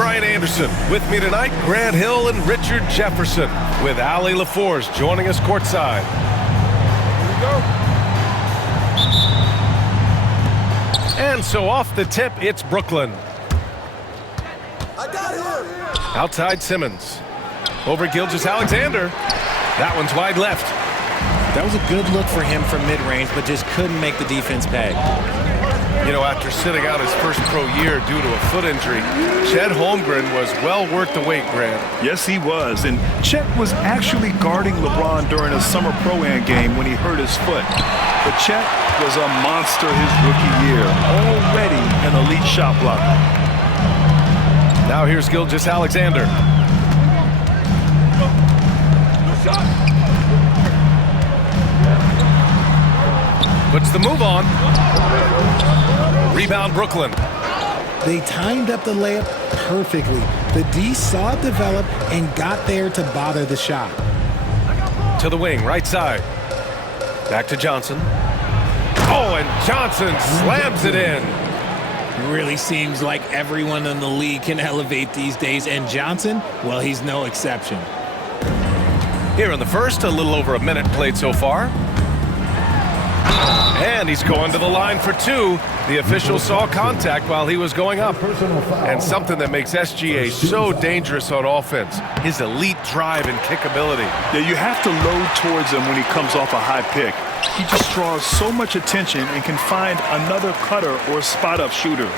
Brian Anderson. With me tonight, Grant Hill and Richard Jefferson, with Allie LaForce joining us courtside. Here we go. And so off the tip, it's Brooklyn. I got him. Outside Simmons. Over Gilgeous-Alexander. That one's wide left. That was a good look for him from mid-range, but just couldn't make the defense pay. You know, after sitting out his first pro year due to a foot injury, Chet Holmgren was well worth the wait, Grant. Yes, he was. And Chet was actually guarding LeBron during a summer pro-am game when he hurt his foot. But Chet was a monster his rookie year, already an elite shot blocker. Now here's Gilgeous-Alexander. Puts the move on. Rebound Brooklyn. They timed up the layup perfectly. The D saw it develop and got there to bother the shot. To the wing, right side. Back to Johnson. Oh, and Johnson slams it in. It really seems like everyone in the league can elevate these days, and Johnson, well, he's no exception. Here in the first, a little over a minute played so far. And he's going to the line for two. The official saw contact while he was going up. And something that makes SGA so dangerous on offense, his elite drive and kick ability. Yeah, you have to load towards him when he comes off a high pick. He just draws so much attention and can find another cutter or spot-up shooter.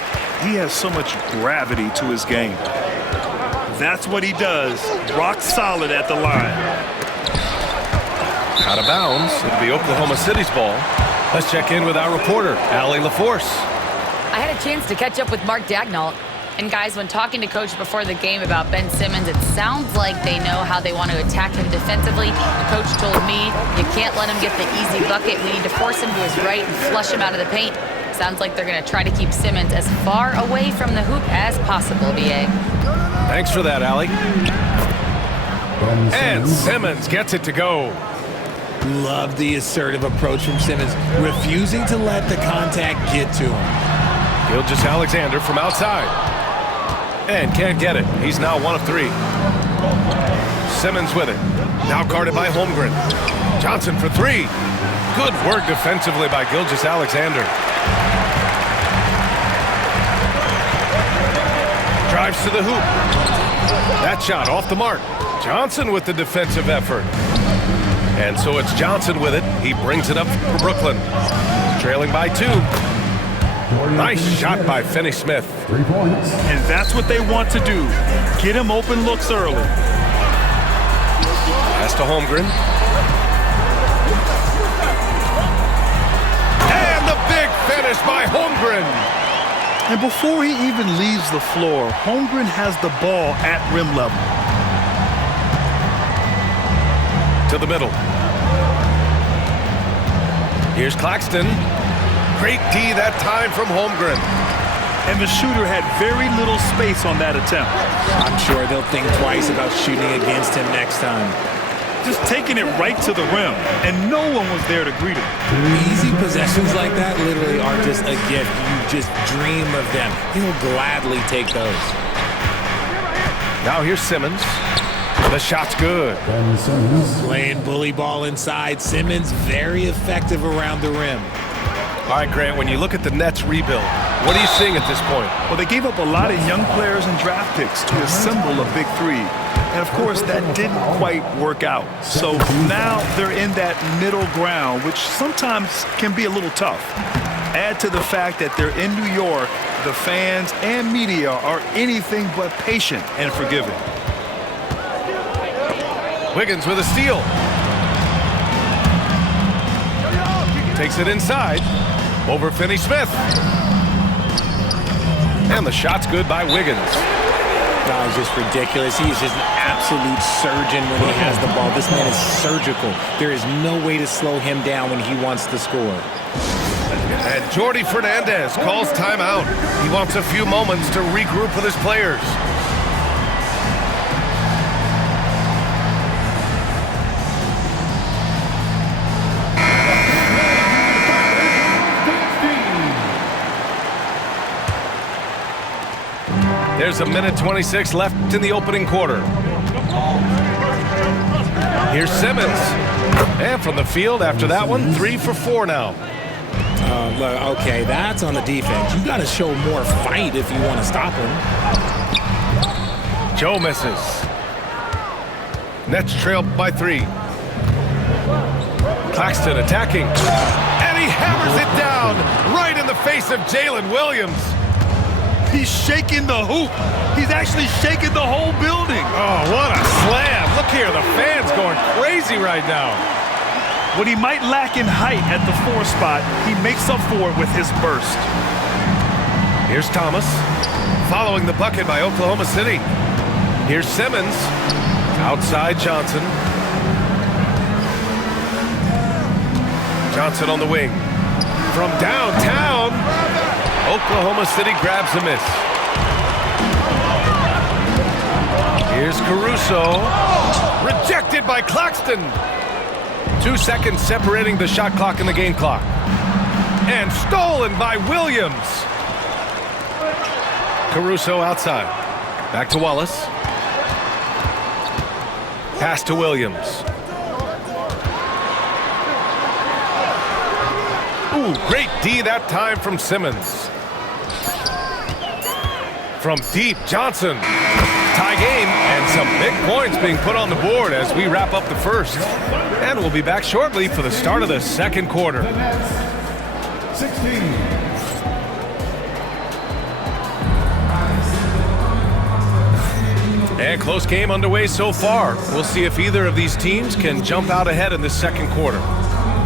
He has so much gravity to his game. That's what he does. Rock solid at the line. Out of bounds. It'll be Oklahoma City's ball. Let's check in with our reporter, Allie LaForce. I had a chance to catch up with Mark Daigneault. And guys, when talking to Coach before the game about Ben Simmons, it sounds like they know how they want to attack him defensively. The coach told me, you can't let him get the easy bucket. We need to force him to his right and flush him out of the paint. Sounds like they're going to try to keep Simmons as far away from the hoop as possible, B.A. Thanks for that, Allie. And Simmons gets it to go. Love the assertive approach from Simmons, refusing to let the contact get to him. Gilgeous-Alexander from outside. And can't get it. He's now 1 of 3. Simmons with it. Now guarded by Holmgren. Johnson for 3. Good work defensively by Gilgeous-Alexander. Drives to the hoop. That shot off the mark. Johnson with the defensive effort. And so it's Johnson with it. He brings it up for Brooklyn. Trailing by 2. Nice shot by Finney-Smith. 3 points. And that's what they want to do. Get him open looks early. Pass to Holmgren. And the big finish by Holmgren. And before he even leaves the floor, Holmgren has the ball at rim level. To the middle. Here's Claxton. Great D that time from Holmgren. And the shooter had very little space on that attempt. I'm sure they'll think twice about shooting against him next time. Just taking it right to the rim, and no one was there to greet him. Easy possessions like that literally are just a gift. You just dream of them. He'll gladly take those. Now here's Simmons. The shot's good. Ben Simmons. Playing bully ball inside. Simmons very effective around the rim. All right, Grant, when you look at the Nets rebuild, what are you seeing at this point? Well, they gave up a lot of young players and draft picks to assemble a big three. And, of course, that didn't quite work out. So now they're in that middle ground, which sometimes can be a little tough. Add to the fact that they're in New York, the fans and media are anything but patient and forgiving. Wiggins with a steal. Takes it inside. Over Finney-Smith. And the shot's good by Wiggins. That is just ridiculous. He is just an absolute surgeon when he has the ball. This man is surgical. There is no way to slow him down when he wants to score. And Jordi Fernandez calls timeout. He wants a few moments to regroup with his players. There's a minute 26 left in the opening quarter. Here's Simmons. And from the field after that one, 3 for 4 now. Okay, that's on the defense. You got to show more fight if you want to stop him. Joe misses. Nets trail by 3. Claxton attacking. And he hammers it down right in the face of Jalen Williams. He's shaking the hoop. He's actually shaking the whole building. Oh, what a slam. Look here, the fans going crazy right now. What he might lack in height at the 4 spot, he makes up for it with his burst. Here's Thomas, following the bucket by Oklahoma City. Here's Simmons, outside Johnson. Johnson on the wing. From downtown, Oklahoma City grabs a miss. Here's Caruso, rejected by Claxton. 2 seconds separating the shot clock and the game clock. And stolen by Williams. Caruso outside. Back to Wallace. Pass to Williams. Ooh, great D that time from Simmons. From deep, Johnson. Tie game and some big points being put on the board as we wrap up the first. And we'll be back shortly for the start of the second quarter. 16. And close game underway so far. We'll see if either of these teams can jump out ahead in the second quarter.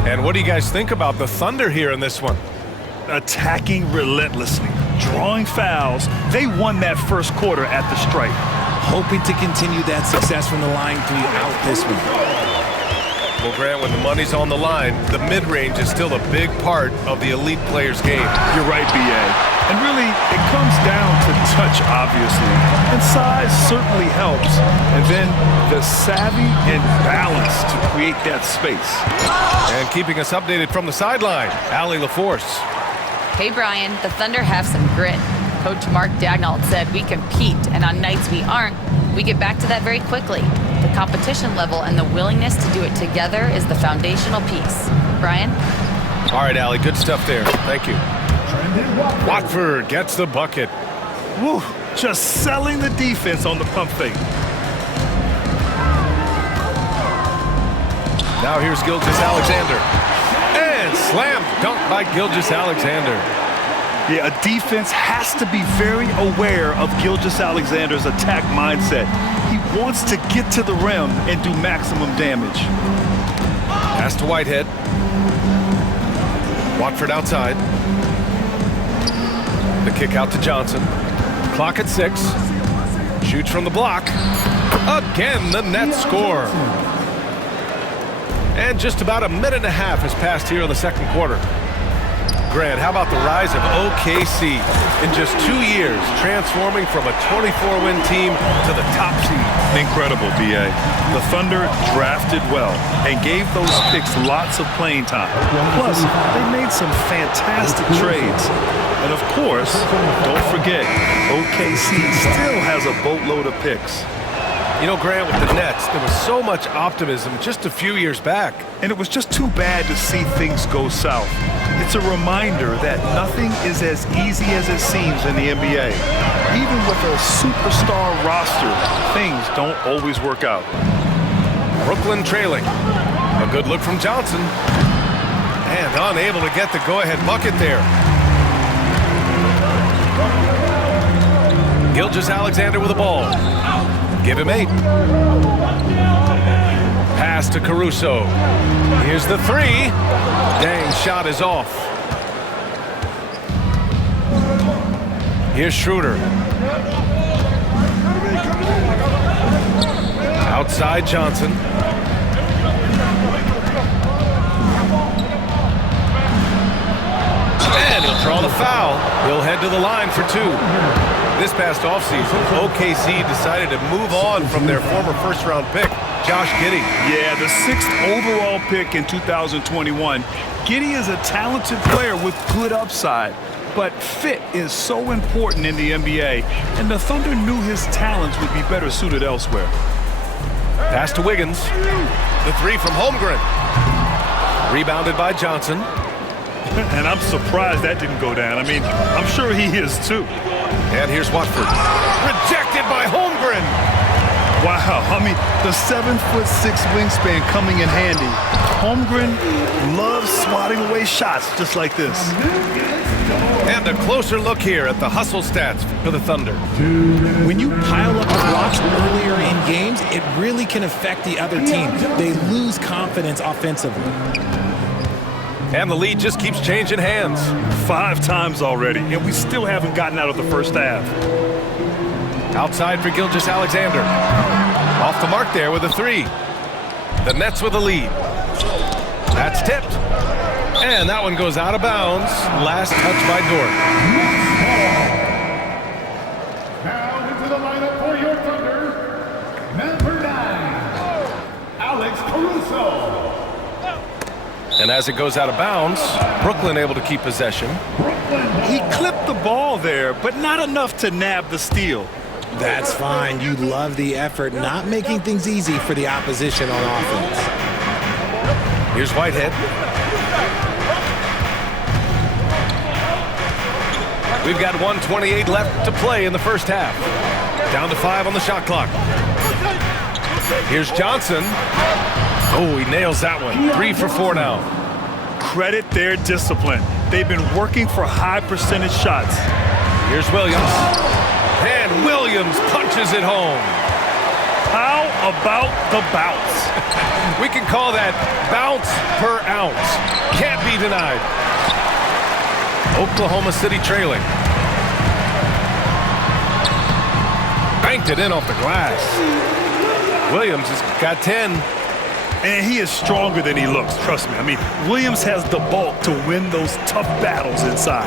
And what do you guys think about the Thunder here in this one? Attacking relentlessly, drawing fouls. They won that first quarter at the stripe. Hoping to continue that success from the line throughout this one. Well, Grant, when the money's on the line, the mid-range is still a big part of the elite player's game. You're right, B.A. And really, it comes down to touch, obviously. And size certainly helps. And then the savvy and balance to create that space. And keeping us updated from the sideline, Allie LaForce. Hey, Brian, the Thunder have some grit. Coach Mark Daigneault said we compete, and on nights we aren't, we get back to that very quickly. The competition level and the willingness to do it together is the foundational piece. Brian? All right, Allie, good stuff there. Thank you. Watford gets the bucket. Woo, just selling the defense on the pump fake. Now here's Gilgeous-Alexander. And slam dunk by Gilgeous-Alexander. Yeah, a defense has to be very aware of Gilgeous-Alexander's attack mindset. He wants to get to the rim and do maximum damage. Pass to Whitehead. Watford outside. The kick out to Johnson. Clock at 6. Shoots from the block. Again, the Nets score. And just about a minute and a half has passed here in the second quarter. Grant, how about the rise of OKC in just 2 years, transforming from a 24-win team to the top seed? Incredible, B.A. The Thunder drafted well and gave those picks lots of playing time. Plus, they made some fantastic trades. And of course, don't forget, OKC still has a boatload of picks. You know, Grant, with the Nets, there was so much optimism just a few years back. And it was just too bad to see things go south. It's a reminder that nothing is as easy as it seems in the NBA. Even with a superstar roster, things don't always work out. Brooklyn trailing. A good look from Johnson. And unable to get the go-ahead bucket there. Gilgeous-Alexander with the ball. Give him 8. Pass to Caruso. Here's the 3. Dang, shot is off. Here's Schroeder. Outside Johnson. And he'll draw the foul. He'll head to the line for 2. This past offseason, OKC decided to move on from their former first-round pick, Josh Giddey. Yeah, the 6th overall pick in 2021. Giddey is a talented player with good upside. But fit is so important in the NBA, and the Thunder knew his talents would be better suited elsewhere. Pass to Wiggins. The three from Holmgren. Rebounded by Johnson. And I'm surprised that didn't go down. I mean, I'm sure he is too. And here's Watford. Rejected by Holmgren. Wow, I mean, the 7'6" wingspan coming in handy. Holmgren loves swatting away shots just like this. And a closer look here at the hustle stats for the Thunder. When you pile up blocks earlier in games, it really can affect the other team. They lose confidence offensively. And the lead just keeps changing hands. 5 times already, and we still haven't gotten out of the first half. Outside for Gilgeous-Alexander. Off the mark there with a three. The Nets with a lead. That's tipped. And that one goes out of bounds. Last touch by Dort. Now into the lineup for your Thunder, number 9, Alex Caruso. And as it goes out of bounds, Brooklyn able to keep possession. He clipped the ball there, but not enough to nab the steal. That's fine. You love the effort, not making things easy for the opposition on offense. Here's Whitehead. We've got 1:28 left to play in the first half. Down to 5 on the shot clock. Here's Johnson. Oh, he nails that one. 3 for 4 now. Credit their discipline. They've been working for high percentage shots. Here's Williams. And Williams punches it home. How about the bounce? We can call that bounce per ounce. Can't be denied. Oklahoma City trailing. Banked it in off the glass. Williams has got 10. And he is stronger than he looks, trust me. I mean, Williams has the bulk to win those tough battles inside.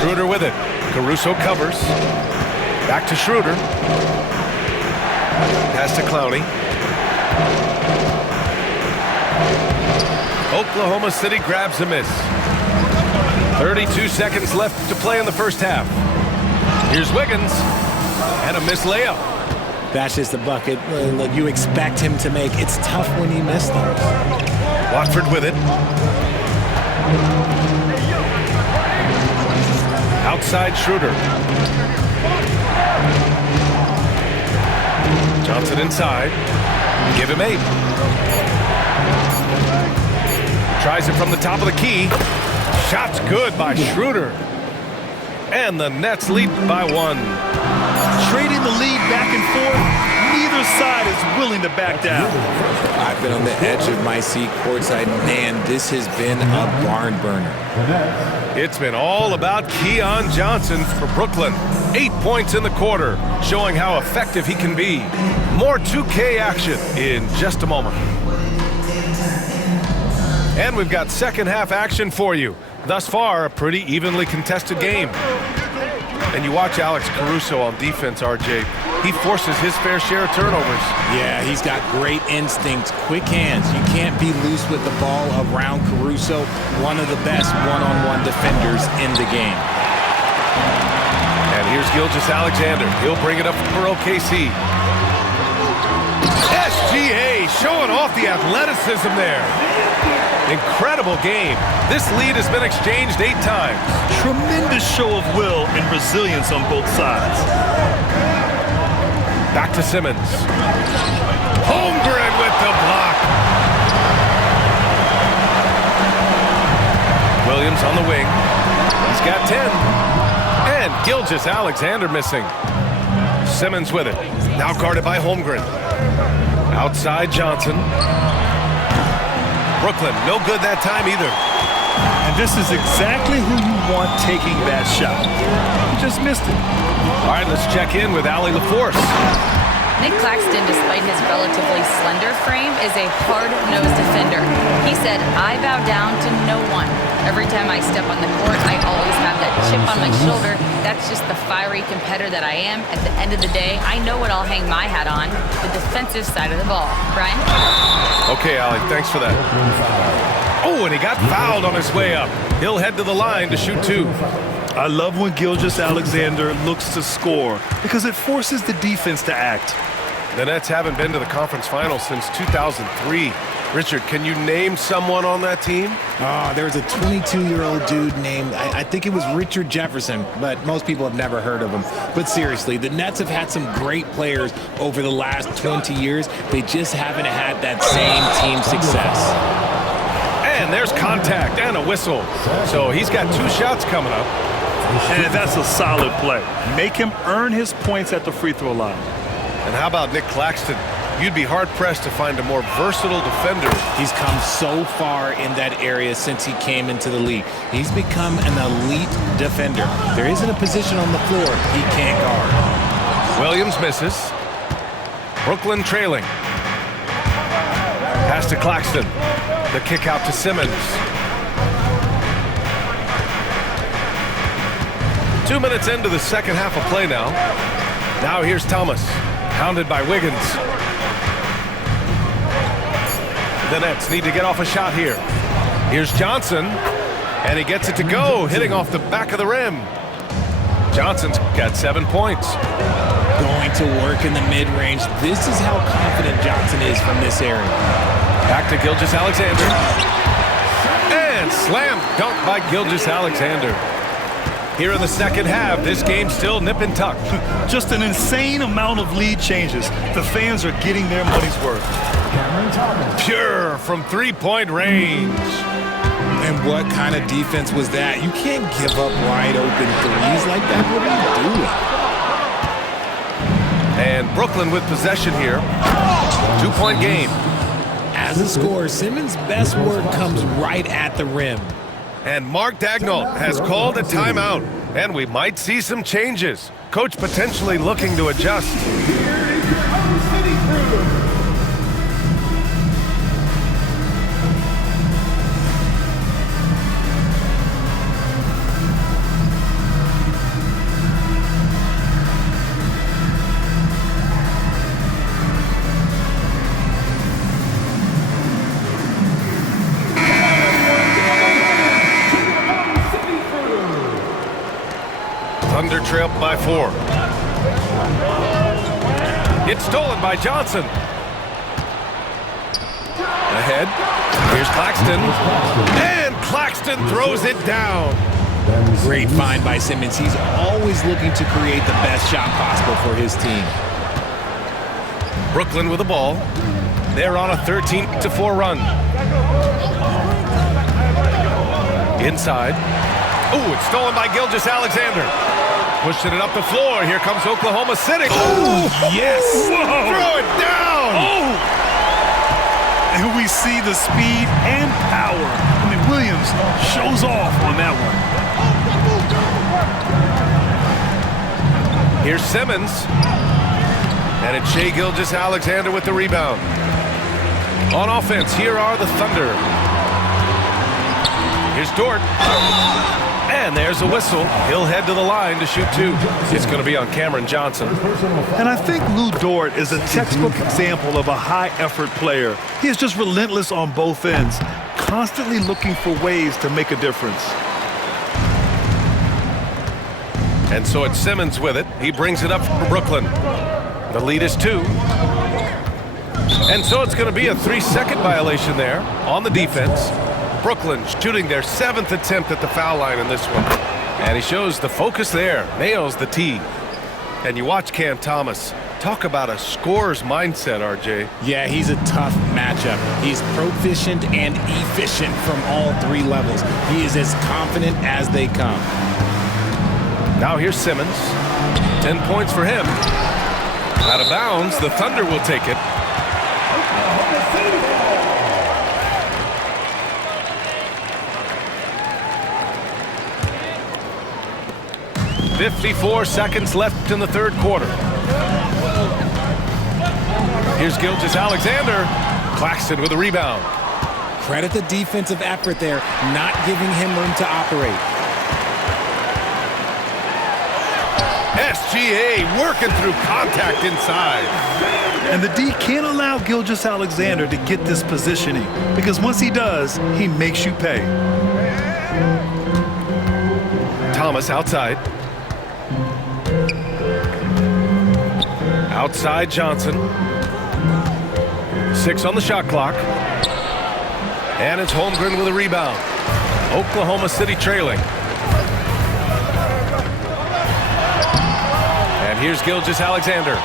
Schroeder with it. Caruso covers. Back to Schroeder. Pass to Clowney. Oklahoma City grabs a miss. 32 seconds left to play in the first half. Here's Wiggins. And a missed layup. That's just a bucket you expect him to make. It's tough when you miss those. Watford with it. Outside Schroeder. Johnson inside. Give him 8. Tries it from the top of the key. Shot's good by Schroeder. And the Nets lead by 1. Trading the lead back and forth, neither side is willing to back down. I've been on the edge of my seat courtside. Man, this has been a barn burner. It's been all about Keon Johnson for Brooklyn. 8 points in the quarter, showing how effective he can be. More 2K action in just a moment. And we've got second half action for you. Thus far, a pretty evenly contested game. And you watch Alex Caruso on defense, RJ. He forces his fair share of turnovers. Yeah, he's got great instincts, quick hands. You can't be loose with the ball around Caruso, one of the best one-on-one defenders in the game. And here's Gilgeous-Alexander. He'll bring it up for OKC. SGA showing off the athleticism there. Incredible game. This lead has been exchanged 8 times. Tremendous show of will and resilience on both sides. Back to Simmons. Holmgren with the block. Williams on the wing. He's got 10. And Gilgeous-Alexander missing. Simmons with it. Now guarded by Holmgren. Outside Johnson. Brooklyn, no good that time either. And this is exactly who you want taking that shot. He just missed it. All right, let's check in with Allie LaForce. Nick Claxton, despite his relatively slender frame, is a hard-nosed defender. He said, "I bow down to no one. Every time I step on the court, I always have that chip on my shoulder. That's just the fiery competitor that I am. At the end of the day, I know what I'll hang my hat on, the defensive side of the ball." Brian? Okay, Allie, thanks for that. Oh, and he got fouled on his way up. He'll head to the line to shoot 2. I love when Gilgeous-Alexander looks to score because it forces the defense to act. The Nets haven't been to the conference finals since 2003. Richard, can you name someone on that team? There was a 22-year-old dude named, I think it was Richard Jefferson, but most people have never heard of him. But seriously, the Nets have had some great players over the last 20 years. They just haven't had that same team success. And there's contact and a whistle. So he's got 2 shots coming up. And that's a solid play. Make him earn his points at the free throw line. And how about Nick Claxton? You'd be hard-pressed to find a more versatile defender. He's come so far in that area since he came into the league. He's become an elite defender. There isn't a position on the floor he can't guard. Williams misses. Brooklyn trailing. Pass to Claxton. The kick out to Simmons. 2 minutes into the second half of play now. Now here's Thomas, hounded by Wiggins. The Nets need to get off a shot here. Here's Johnson, and he gets it to go, hitting off the back of the rim. Johnson's got 7 points. Going to work in the mid-range. This is how confident Johnson is from this area. Back to Gilgeous-Alexander. And slam dunk by Gilgeous-Alexander. Here in the second half, this game's still nip and tuck. Just an insane amount of lead changes. The fans are getting their money's worth. Pure from three-point range. And what kind of defense was that? You can't give up wide open threes like that. What are you doing? And Brooklyn with possession here. 2-point game. As a scorer, Simmons' best work comes right at the rim. And Mark Daigneault has called a timeout. And we might see some changes. Coach potentially looking to adjust. Thunder trailed by 4. It's stolen by Johnson. Ahead. Here's Claxton. And Claxton throws it down. Great find by Simmons. He's always looking to create the best shot possible for his team. Brooklyn with the ball. They're on a 13-4 run. Inside. Ooh, it's stolen by Gilgeous-Alexander. Pushing it up the floor. Here comes Oklahoma City. Oh, yes. Whoa. Throw it down. Oh! And we see the speed and power. I mean, Williams shows off on that one. Here's Simmons. And it's Shai Gilgeous-Alexander with the rebound. On offense, here are the Thunder. Here's Dort. And there's a whistle. He'll head to the line to shoot 2. It's going to be on Cameron Johnson. And I think Lu Dort is a textbook example of a high-effort player. He is just relentless on both ends, constantly looking for ways to make a difference. And so it's Simmons with it. He brings it up for Brooklyn. The lead is 2. And so it's going to be a 3-second violation there on the defense. Brooklyn shooting their 7th attempt at the foul line in this one. And he shows the focus there, nails the tee. And you watch Cam Thomas. Talk about a scorer's mindset, RJ. Yeah, he's a tough matchup. He's proficient and efficient from all 3 levels. He is as confident as they come. Now here's Simmons. 10 points for him. Out of bounds, the Thunder will take it. 54 seconds left in the third quarter. Here's Gilgeous-Alexander. Claxton with a rebound. Credit the defensive effort there, not giving him room to operate. SGA working through contact inside. And the D can't allow Gilgeous-Alexander to get this positioning, because once he does, he makes you pay. Thomas outside. Outside Johnson. 6 on the shot clock. And it's Holmgren with a rebound. Oklahoma City trailing. And here's Gilgeous-Alexander.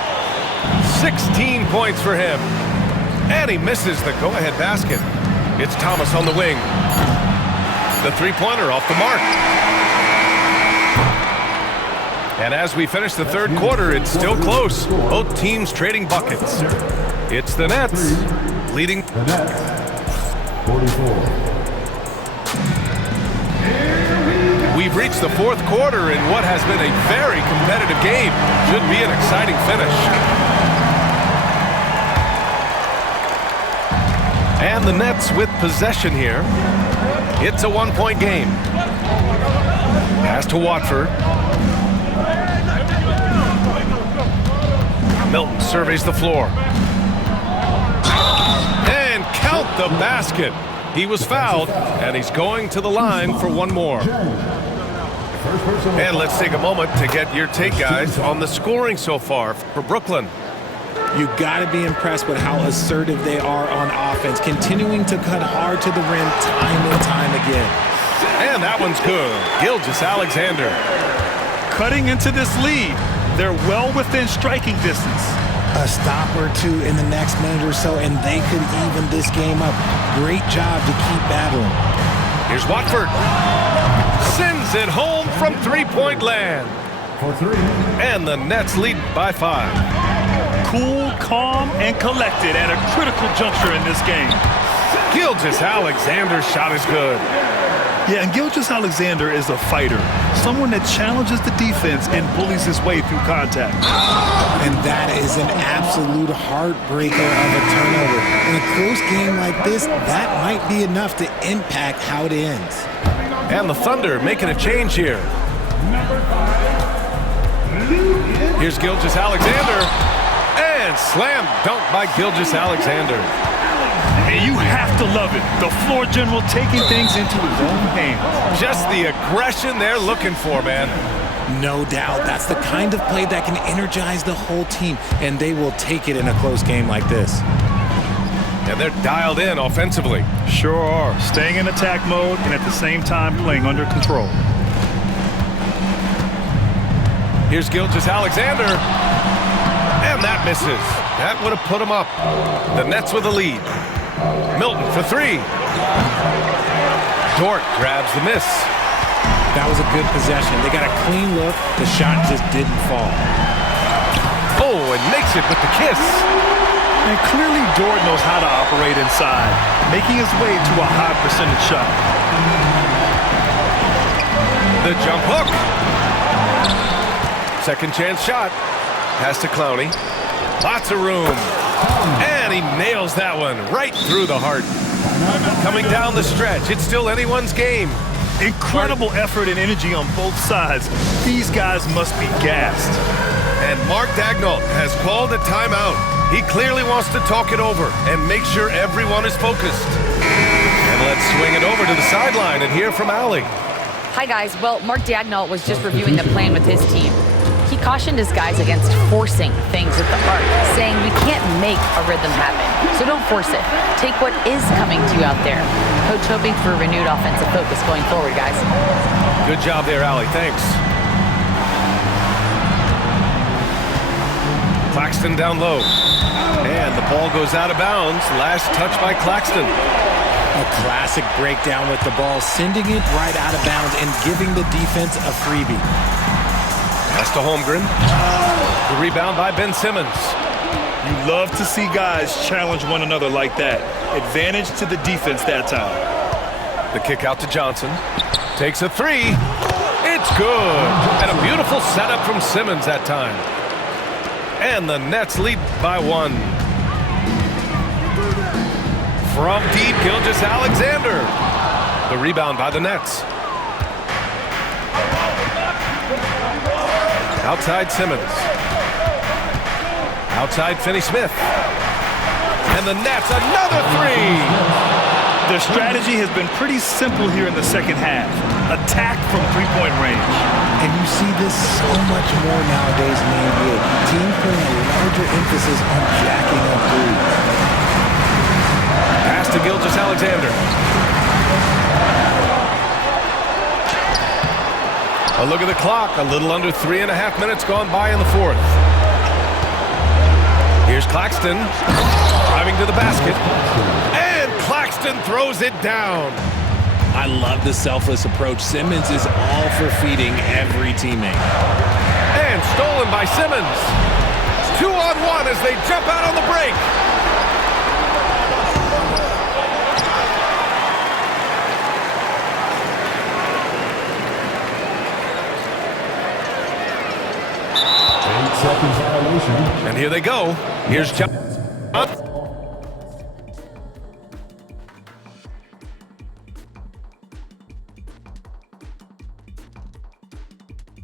16 points for him. And he misses the go-ahead basket. It's Thomas on the wing. The three-pointer off the mark. And as we finish the third quarter, it's still close. Both teams trading buckets. It's the Nets leading. The Nets, 44. We've reached the fourth quarter in what has been a very competitive game. Should be an exciting finish. And the Nets with possession here. It's a one-point game. Pass to Watford. Milton surveys the floor. And count the basket. He was fouled, and he's going to the line for one more. And let's take a moment to get your take, guys, on the scoring so far for Brooklyn. You got to be impressed with how assertive they are on offense, continuing to cut hard to the rim time and time again. And that one's good. Gilgeous-Alexander. Cutting into this lead. They're well within striking distance. A stop or two in the next minute or so, and they could even this game up. Great job to keep battling. Here's Watford. Sends it home from three-point land. For 3. And the Nets lead by 5. Cool, calm, and collected at a critical juncture in this game. Gilgeous-Alexander's shot is good. Yeah, and Gilgeous-Alexander is a fighter, someone that challenges the defense and bullies his way through contact. And that is an absolute heartbreaker of a turnover. In a close game like this, that might be enough to impact how it ends. And the Thunder making a change here. Here's Gilgeous-Alexander. And slam dunk by Gilgeous-Alexander. And you have to love it. The floor general taking things into his own hands. Just the aggression they're looking for, man. No doubt. That's the kind of play that can energize the whole team, and they will take it in a close game like this. And they're dialed in offensively. Sure are. Staying in attack mode and at the same time playing under control. Here's Gilgeous-Alexander. And that misses. That would have put him up. The Nets with the lead. Milton for 3. Dort grabs the miss. That was a good possession. They got a clean look. The shot just didn't fall. Oh, and makes it with the kiss. And clearly Dort knows how to operate inside, making his way to a high percentage shot. The jump hook. Second chance shot. Pass to Clowney. Lots of room. And he nails that one right through the heart. Coming down the stretch. It's still anyone's game. Incredible effort and energy on both sides. These guys must be gassed. And Mark Daigneault has called a timeout. He clearly wants to talk it over and make sure everyone is focused. And let's swing it over to the sideline and hear from Allie. Hi, guys. Well, Mark Daigneault was just reviewing the plan with his team. He cautioned his guys against forcing things at the arc, saying we can't make a rhythm happen, so don't force it. Take what is coming to you out there. Coach hoping for renewed offensive focus going forward, guys. Good job there, Allie. Thanks. Claxton down low. And the ball goes out of bounds. Last touch by Claxton. A classic breakdown with the ball, sending it right out of bounds and giving the defense a freebie. Pass to Holmgren. The rebound by Ben Simmons. You love to see guys challenge one another like that. Advantage to the defense that time. The kick out to Johnson. Takes a 3. It's good. And a beautiful setup from Simmons that time. And the Nets lead by 1. From deep, Gilgeous-Alexander. The rebound by the Nets. Outside Simmons. Outside Finney-Smith. And the Nets, another 3. Their strategy has been pretty simple here in the second half. Attack from three-point range. And you see this so much more nowadays in the NBA. Teams putting a larger emphasis on jacking up threes. Pass to Gilgeous-Alexander. A look at the clock. A little under 3.5 minutes gone by in the fourth. Here's Claxton driving to the basket. And Claxton throws it down. I love the selfless approach. Simmons is all for feeding every teammate. And stolen by Simmons. 2-on-1 as they jump out on the break. Seconds violation. And here they go. Here's Johnson.